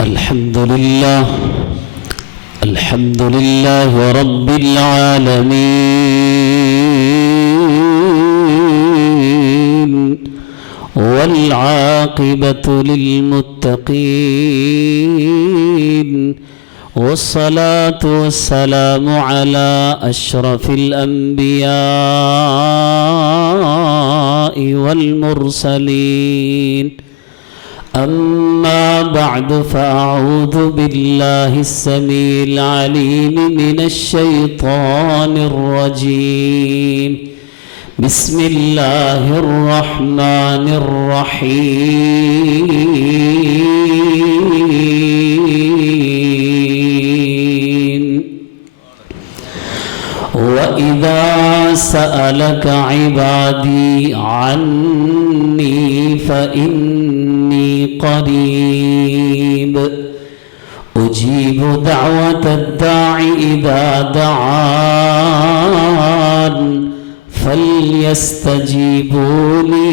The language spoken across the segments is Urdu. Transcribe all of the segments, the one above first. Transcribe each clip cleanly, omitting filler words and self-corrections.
الحمد لله رب العالمين والعاقبة للمتقين والصلاة والسلام على أشرف الأنبياء والمرسلين أما بعد فأعوذ بالله السميع العليم من الشيطان الرجيم بسم الله الرحمن الرحيم وإذا سألك عبادي عني فإني قريب أجيب دعوة الداع إذا دعان فليستجيبوا لي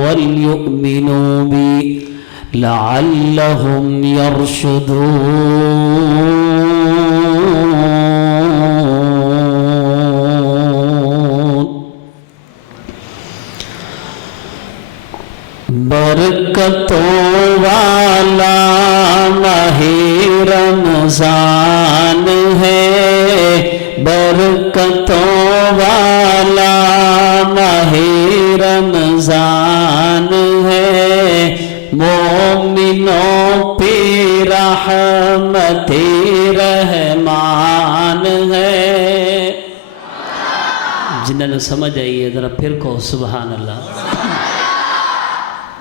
وليؤمنوا بي لعلهم يرشدون برکتوں والا ماہ رمضان ہے، برکتوں والا ماہ رمضان ہے، مومنوں پہ رحمت رحمان ہے۔ جنہوں نے سمجھ آئی ہے ذرا پھر کہو سبحان اللہ۔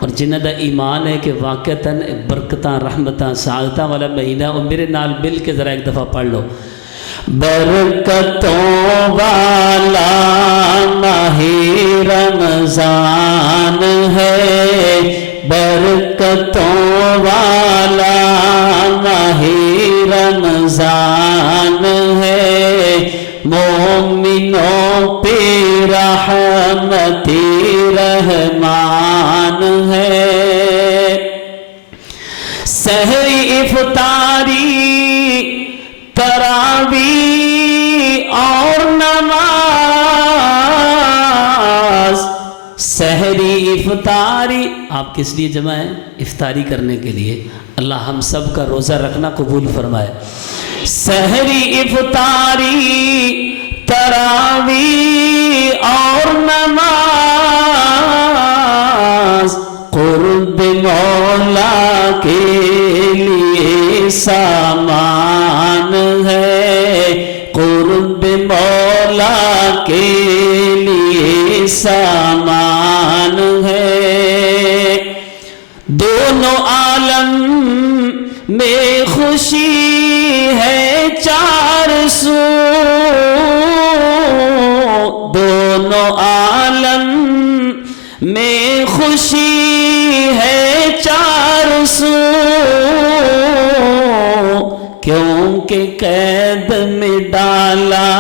اور جنہ دا ایمان ہے کہ واقعتاً برکتاں رحمتاں سعادتاں والا مہینہ، اور میرے نال مل کے ذرا ایک دفعہ پڑھ لو۔ برکتوں والا ماہ رمضان ہے، برکتوں والا ماہ رمضان ہے، مومنوں پہ رحمت رحمان ہے۔ سحری افطاری تراویح اور نماز، سحری افطاری آپ کس لیے جمع ہے؟ افطاری کرنے کے لیے۔ اللہ ہم سب کا روزہ رکھنا قبول فرمائے۔ سحری افطاری تراویح اور نماز، قرب مولا کے لیے سامان ہے، قرب مولا کے لیے سامان ہے۔ دونوں عالم میں خوشی ہے چار سو، دونوں عالم میں خوشی ہے چار سو، کیونکہ قید میں ڈالا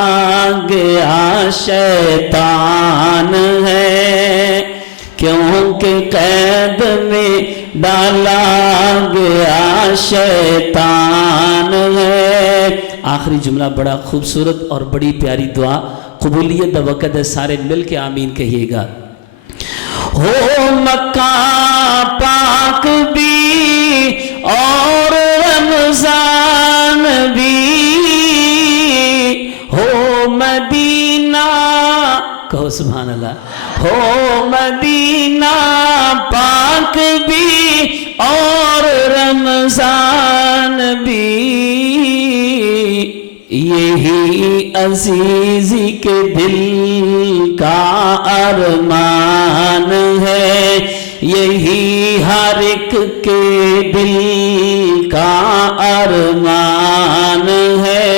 گیا شیطان ہے، کیونکہ قید میں ڈالا گیا شیطان ہے۔ آخری جملہ بڑا خوبصورت اور بڑی پیاری دعا، قبولیت دا وقت ہے، سارے مل کے آمین کہیے گا۔ ہو مکہ پاک بھی اور رمضان بھی، ہو مدینہ، کہو سبحان اللہ، ہو مدینہ پاک بھی اور رمضان بھی، یہی عزیزی کے دل کا ارمان ہے، یہی ہر ایک کے دل کا ارمان ہے۔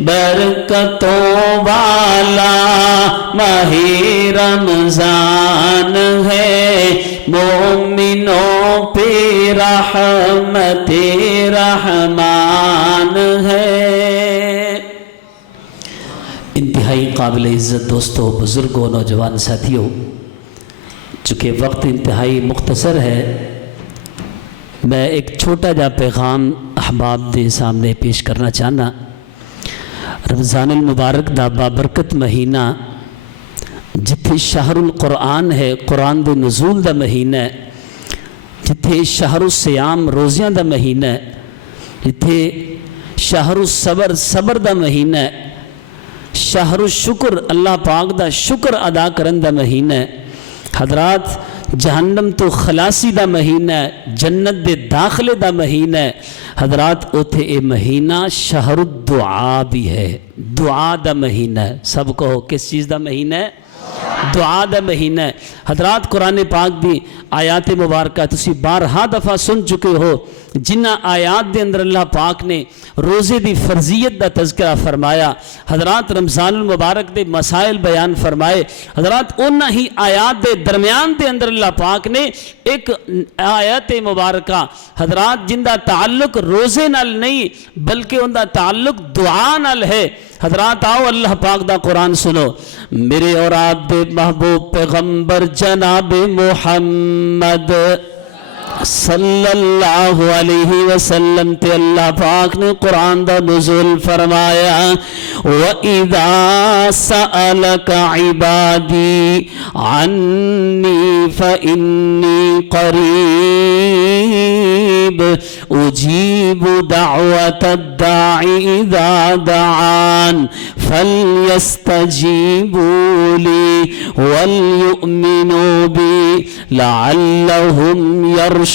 برکتوں والا ماہ رمضان ہے، مومنوں پہ رحمت رحمان ہے۔ انتہائی قابل عزت دوستوں، بزرگوں، نوجوان ساتھیوں، چونکہ وقت انتہائی مختصر ہے میں ایک چھوٹا جا پیغام احباب دے سامنے پیش کرنا چاہنا۔ رمضان المبارک دا بابرکت مہینہ جتھے شہر القرآن ہے، قرآن دے نزول دا مہینہ ہے، جتھے شہر الصیام روزیاں دا مہینہ ہے، جتھے شہر الصبر صبر دا مہینہ ہے، شہر الشکر اللہ پاک دا شکر ادا کرن دا مہینہ ہے، حضرات جہنم تو خلاصی دا مہینہ ہے، جنت دے داخلے دا مہینہ ہے، حضرات اوتھے اے مہینہ شہر الدعا بھی ہے، دعا دا مہینہ ہے۔ سب کہو کس چیز دا مہینہ ہے؟ دعا دا مہینہ ہے۔ حضرات قرآن پاک دی آیات مبارکہ تسی بارہا دفعہ سن چکے ہو، جنہ آیات دے اندر اللہ پاک نے روزے دی فرضیت دا تذکرہ فرمایا، حضرات رمضان المبارک دے مسائل بیان فرمائے، حضرات انہا ہی آیات دے درمیان دے اندر اللہ پاک نے ایک آیات مبارکہ حضرات جن دا تعلق روزے نال نہیں بلکہ ان دا تعلق دعا نال ہے۔ حضرات آؤ اللہ پاک دا قرآن سنو۔ میرے اور آپ دے محبوب پیغمبر جناب محمد صلی اللہ علیہ وسلم تے اللہ پاک نے قرآن دا نزول فرمایا، وَإِذَا سَأَلَكَ عِبَادِي عَنِّي فَإِنِّي قَرِيبٌ أُجِيبُ دَعْوَةَ الدَّاعِ إِذَا دَعَانِ فَلْيَسْتَجِيبُوا لِي وَلْيُؤْمِنُوا بِي لَعَلَّهُمْ يرشدون۔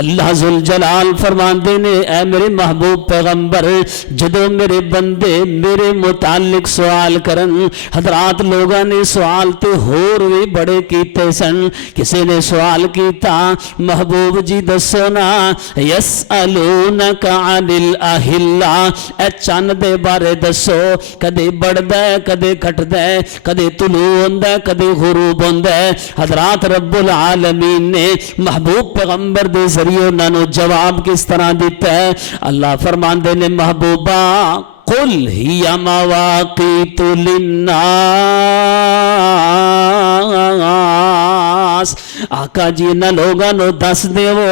اللہ ذوالجلال فرماندے نے اے میرے محبوب پیغمبر جدو میرے بندے میرے متعلق سوال کرن، حضرات لوگاں نے سوال تے ہور بھی بڑے کیتے سن، کسی نے سوال کیتا محبوب جی دسو نا یسألونک عن الاہلہ، اے چند دے بارے دسو، کدے بڑھدا ہے کدے گھٹدا ہے، کدے طلوع ہوندا ہے کدے غروب ہوندا ہے۔ حضرات رب العالمین نے محبوب پیغمبر دے ذریعے انہوں نے جواب کس طرح دیتا ہے؟ اللہ فرماندے نے محبوبہ قل ہی مواقیت للناس، آقا جی نہ لوگاں نو دس دے وہ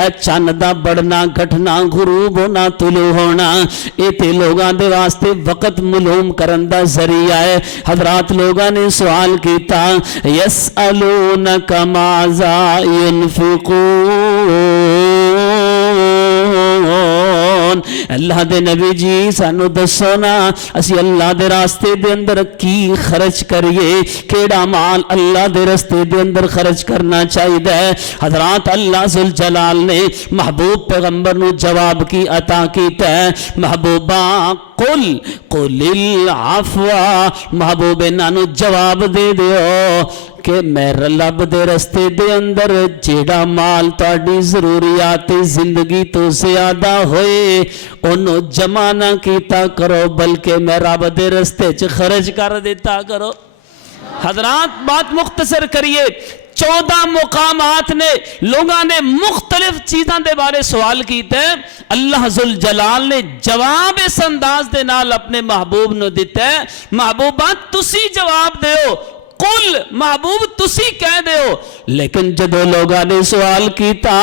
اے چند دا بڑھنا گھٹنا غروب ہونا طلوع ہونا اے تے لوگاں دے واسطے وقت معلوم کرن دا ذریعہ ہے۔ حضرات لوگاں نے سوال کیتا یسألونک ماذا ينفقون، اللہ دے نبی جی سانو دسو نا اسی اللہ دے راستے دے اندر کی خرچ کریے، کیڑا مال اللہ دے راستے دے اندر خرچ کرنا چاہیے ہے۔ حضرات اللہ ذوالجلال نے محبوب پیغمبر نو جواب کی عطا کیتا ہے، محبوبہ قل العفو، محبوب نانو جواب دے دیو کہ میں رب دے رستے دے اندر جیڑا مال تاڑی ضروریات زندگی تو زیادہ ہوئے انہوں جمع نہ کیتا کرو بلکہ میں رب دے رستے چ خرچ کر دیتا کرو۔ حضرات بات مختصر کریے، 14 مقامات نے لوگاں نے مختلف چیزاں دے بارے سوال کیتے ہیں، اللہ ذوالجلال نے جواب اس انداز دے نال اپنے محبوب نو دیتے ہیں، محبوبات تسی جواب دیو، قل محبوب تسی کہہ دیو۔ لیکن جدو لوگاں نے سوال کیتا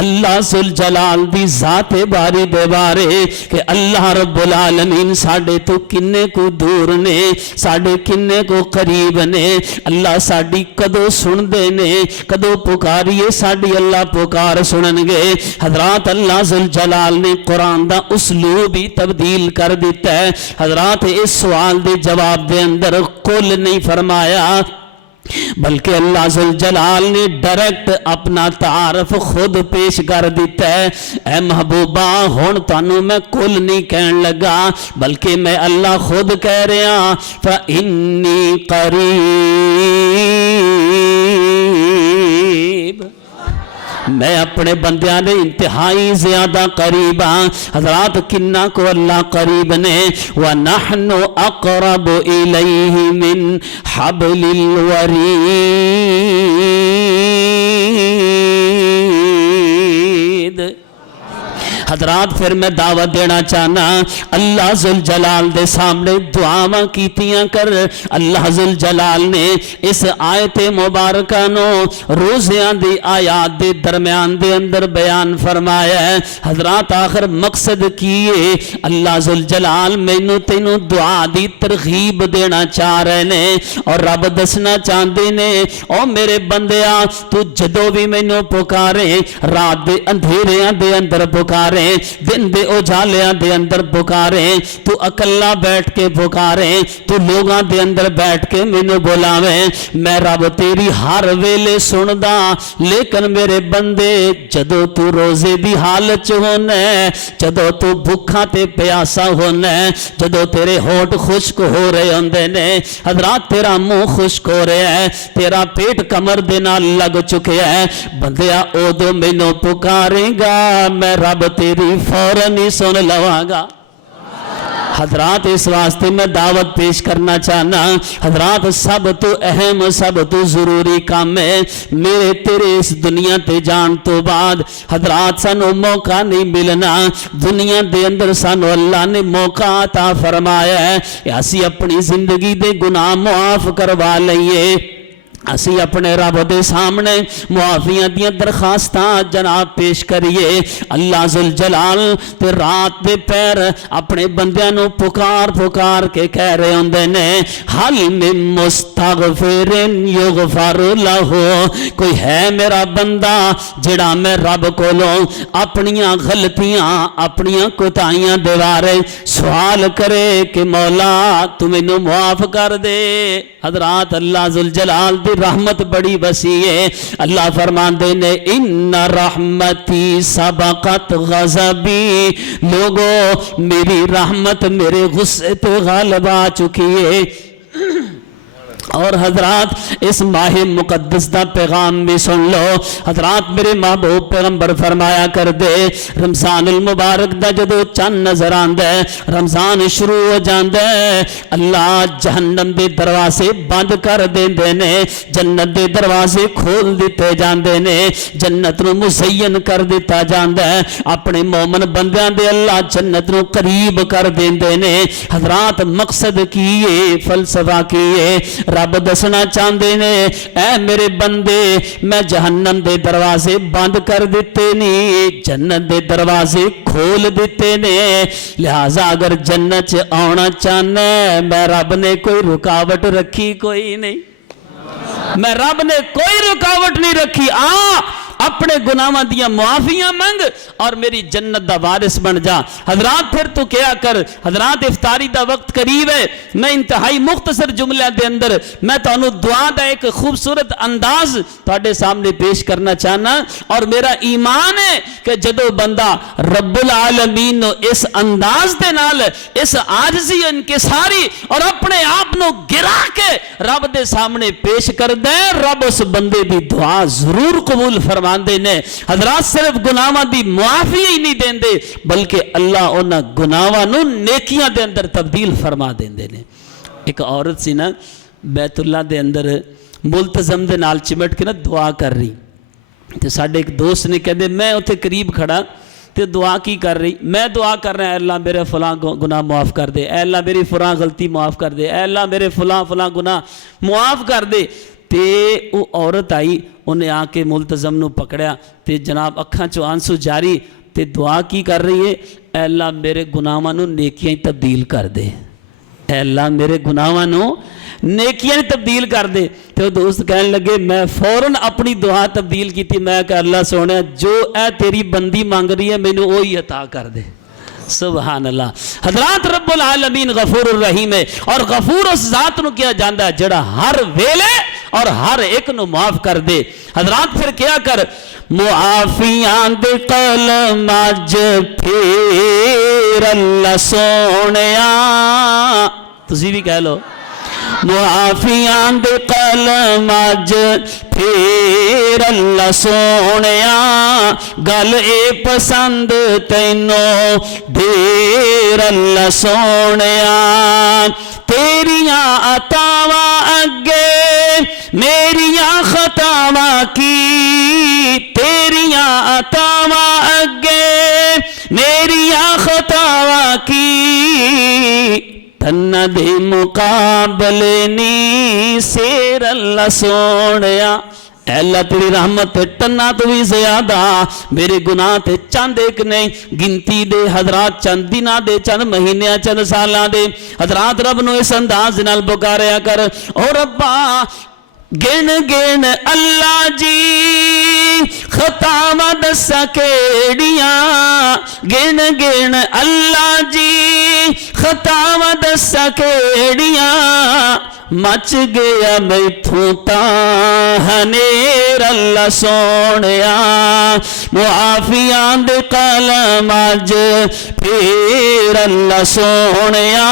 اللہ ذوالجلال دی ذات باری دے بارے کہ اللہ رب العالمین ساڑھے تو کنے کو دور نے ساڑھے کنے کو قریب نے، اللہ ساڑھی کدو سن دے نے کدو پکاریے ساڑھی اللہ پکار سنن گے۔ حضرات اللہ ذوالجلال نے قرآن دا اسلوب ہی تبدیل کر دیتا ہے۔ حضرات اس سوال دے جواب دے اندر قل نہیں فرمایا بلکہ اللہ ذوالجلال نے ڈائریکٹ اپنا تعارف خود پیش کر دیتا ہے، اے محبوبہ ہون تانوں میں کل نہیں کہن لگا بلکہ میں اللہ خود کہہ رہا فَإِنِّي قَرِيبٌ، میں اپنے بندیاں نے انتہائی زیادہ قریب ہاں۔ حضرات کنہ کو اللہ قریب نے وَنَحْنُ أَقْرَبُ إِلَيْهِ مِنْ حَبْلِ الْوَرِيدِ، حضرات پھر میں دعوت دینا چاہنا اللہ ذوالجلال دے سامنے دعاواں کیتیاں کر. اللہ ذوالجلال نے اس آیت مبارکہ نو روزیاں دی آیات دے درمیان دے اندر بیان فرمایا ہے. حضرات آخر مقصد کیے اللہ ذوالجلال مینوں تینوں دعا دی ترغیب دینا چاہ رہے نے اور رب دسنا چاہتے نے او میرے بندیا تو جدو بھی مینوں پکارے رات دے اندھیریاں دے اندر پکارے دن دے اجالیاں دے اندر پکارے تو اکلا بیٹھ کے پکارے تو لوگاں دے اندر بیٹھ کے مینوں بلاوے میں رب تیری ہر ویلے سندا. لیکن میرے بندے جدو تو روزے دی حالت ہونا ہے جدو تو بھکھا تے پیاسا ہونا ہے جدو تیرے ہونٹ خشک ہو رہے ہوندے نے حضرات تیرا منہ خشک ہو رہا ہے تیرا پیٹ کمر دے نال لگ چکیا ہے بندیا اودو مینوں پکارے گا میں رب تیری فوراً ہی سن لواں گا. حضرات اس واسطے میں دعوت پیش کرنا چاہنا حضرات سب تو اہم سب تو ضروری کام ہے میرے تیرے اس دنیا تے جان تو بعد حضرات سانو موقع نہیں ملنا. دنیا دے اندر سانو اللہ نے موقع عطا فرمایا ہے اسی اپنی زندگی دے گناہ معاف کروا لئیے اسی اپنے رب دے سامنے معافیاں دیاں درخواستاں جناب پیش کریے. اللہ ذوالجلال تے رات دے پیر اپنے بندیاں نو پکار پکار کے کہہ رہے ہوندے نے حل من مستغفر یغفر لہو کوئی ہے میرا بندہ جڑا میں رب کولوں اپنیاں غلطیاں اپنیاں کوتاہیاں دے بارے سوال کرے کہ مولا تو مینوں معاف کر دے. حضرات اللہ ذوالجلال دے رحمت بڑی وسیع ہے. اللہ فرماندے نے ان رحمتی سبقت غضبی لوگو میری رحمت میرے غصے پہ غالب آ چکی ہے. اور حضرات اس ماہ مقدس دا پیغام بھی سن لو. حضرات میرے محبوب پیغمبر فرمایا کر دے رمضان المبارک دا جدو چند نظر آندا ہے رمضان شروع ہو جاندا ہے اللہ جہنم دے دروازے بند کر دیندے نے جنت دے دروازے کھول دیتے جاندے نے جنت نو مزین کر دیتا جاندا ہے اپنے مومن بندیاں دے اللہ جنت نو قریب کر دیندے نے. حضرات مقصد کیے فلسفہ کیے رب دسنا چاہتے نے اے میرے بندے میں جہنم دے دروازے بند کر دیتے نہیں جنت دے دروازے کھول دیتے نے. لہذا اگر جنت سے آنا چاہنا ہے میں رب نے کوئی رکاوٹ رکھی کوئی نہیں میں رب نے کوئی رکاوٹ نہیں رکھی. اپنے گناہاں دیاں معافیاں منگ اور میری جنت دا وارث بن جا. حضرات پھر تو کیا کر حضرات افطاری دا وقت قریب ہے میں انتہائی مختصر جملے دے اندر میں تانوں دعا دا ایک خوبصورت انداز تواڈے سامنے پیش کرنا چاہنا اور میرا ایمان ہے کہ جدو بندہ رب العالمین نو اس انداز دے نال اس عاجزی انکساری اور اپنے آپ نو گرا کے رب دے سامنے پیش کر دے رب اس بندے دی دعا ضرور قبول فرما دے نے. حضرات صرف گناہاں دی معافی ہی نہیں دیندے بلکہ اللہ انہاں گناہاں نو نیکیاں دے اندر تبدیل فرما دیندے نے. ایک عورت سی نا بیت اللہ دے اندر ملتزم دے نال چمٹ کے نا دعا کر رہی تے ساڈے ایک دوست نے کہندے میں اوتھے قریب کھڑا تے دعا کی کر رہی میں دعا کر رہا اے اللہ میرے فلاں گناہ معاف کر دے اے اللہ میری فلاں غلطی معاف کر دے اے اللہ میرے فلاں گناہ معاف کر دے. تے وہ عورت آئی انہیں آ کے ملتزم نو پکڑیا تے جناب اکھاں چو آنسو جاری تے دعا کی کر رہی ہے اے اللہ میرے گناہاں نو نیکیاں تبدیل کر دے اے اللہ میرے گناہاں نو نیکیاں تبدیل کر دے. تے وہ دوست کہنے لگے میں فوراً اپنی دعا تبدیل کی تھی میں کہ اللہ سونے جو اے تیری بندی مانگ رہی ہے مینوں وہی عطا کر دے. سبحان اللہ. حضرات رب العالمین غفور الرحیم ہے اور غفور اس ذات نو کیا جاندا ہے جڑا ہر ویلے اور ہر ایک نو معاف کر دے. حضرات پھر کیا کر معافیاں دے قلم اج پھر اللہ سونیا تسی بھی کہہ لو معافیاں دے قلم اج پھر اللہ سونیا گل اے پسند تینوں دیر اللہ سونیا تیریاں عطاواں اگے میریاں خطاواں کی تیریاں عطاواں اگے تنہ دے مقابلے نی سیر اللہ سونیا اے اللہ تیری رحمت ٹنا تو بھی زیادہ میرے گناہ تے چند ایک نہیں گنتی دے حضرات چند دنہ دے چند مہینے چند سالہ دے حضرات رب نو اس انداز نال بکاریا کر اور ربا گن گن اللہ جی خطاواں دسا کیڑیاں گن گن اللہ جی خطاواں دسا کیڑیاں مچ گیا میتھوں تاہنیر اللہ سونیا معافیاں دے قلم اج پھر اللہ سونیا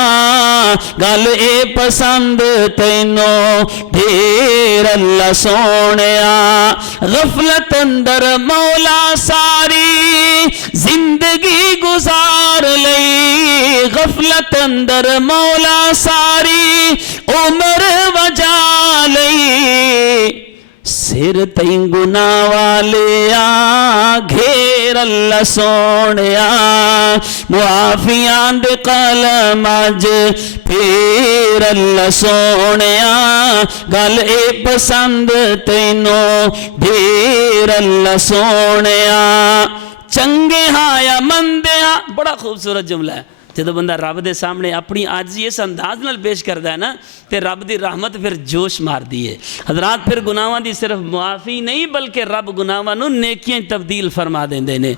گل اے پسند تینوں ڈھیر اللہ سونیا غفلت اندر مولا ساری زندگی گزار لئی غفلت اندر مولا ساری عمر وجا لئی سر تین گناہ والے گھیر اللہ سونیا معافیاں دے قلم اج پھر اللہ سونیا گل اے پسند تینوں ڈھیر اللہ سونیا چنگے ہاں یا مندے ہاں بڑا خوبصورت جملہ ہے جدو بندہ رب دے سامنے اپنی عاجزی اس انداز نال پیش کردا ہے نا تے رب دی رحمت پھر جوش مار دی ہے حضرات پھر گناہاں دی صرف معافی نہیں بلکہ رب گناہاں نو نیکیاں تبدیل فرما دیندے نے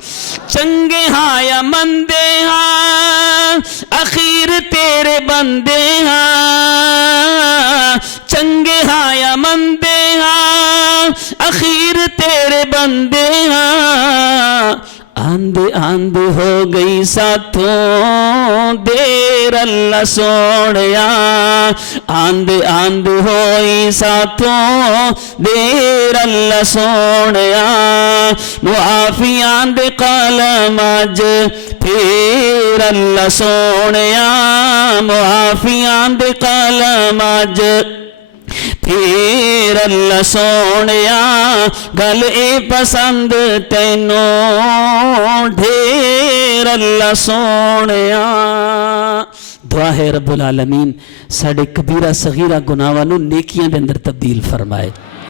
چنگے ہاں یا مندے ہاں اخیر تیرے بندے ہاں چنگے ہاں یا مندے ہاں اخیر تیرے بندے ہاں آندھ آندھ ہو گئی ساتھوں دیر اللہ سونیا آندھ آندھ ہوئی ساتھوں دیر اللہ سونیا معافیاں دے قلم اج پھر اللہ سونیا معافیاں دے قلم اج پھر اللہ سونیا گل اے پسند تینوں ڈھیر اللہ سونیا دعا ہے رب العالمین ساڑے کبیرہ صغیرہ گناہاں نو نیکیاں دے اندر تبدیل فرمائے